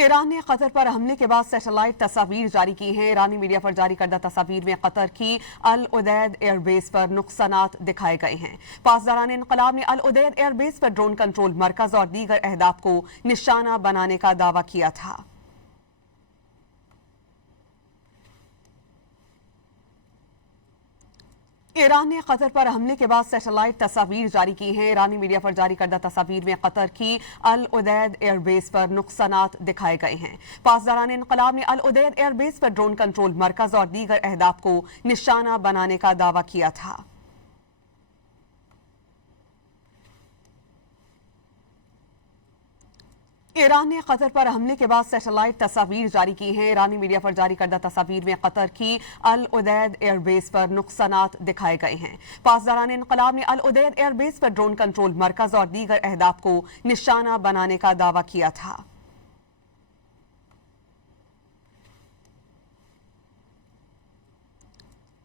Iran ने Qatar पर हमले के बाद सैटेलाइट तस्वीर जारी की हैं। ईरानी मीडिया पर जारी करदा तस्वीर में कतर की अल उदैद एयरबेस पर नुकसानात दिखाए गए हैं। पासदारान इनकलाब ने अल उदैद एयरबेस पर ड्रोन कंट्रोल मरकज और दीगर अहदाफ को निशाना बनाने का दावा किया था। ईरान ने कतर पर हमले के बाद सैटेलाइट तस्वीर जारी की हैं। ईरानी मीडिया पर जारी करदा तस्वीर में कतर की अल उदैद एयरबेस पर नुकसानात दिखाए गए हैं। पासदारान इनकलाब ने अल उदैद एयरबेस पर ड्रोन कंट्रोल मरकज और दीगर अहदाफ को निशाना बनाने का दावा किया था। ईरान ने कतर पर हमले के बाद सैटेलाइट तस्वीर जारी की हैं। ईरानी मीडिया पर जारी करदा तस्वीर में कतर की अल उदैद एयरबेस पर नुकसानात दिखाए गए हैं। पासदारान इनकलाब ने अल उदैद एयरबेस पर ड्रोन कंट्रोल मरकज और दीगर अहदाफ को निशाना बनाने का दावा किया था।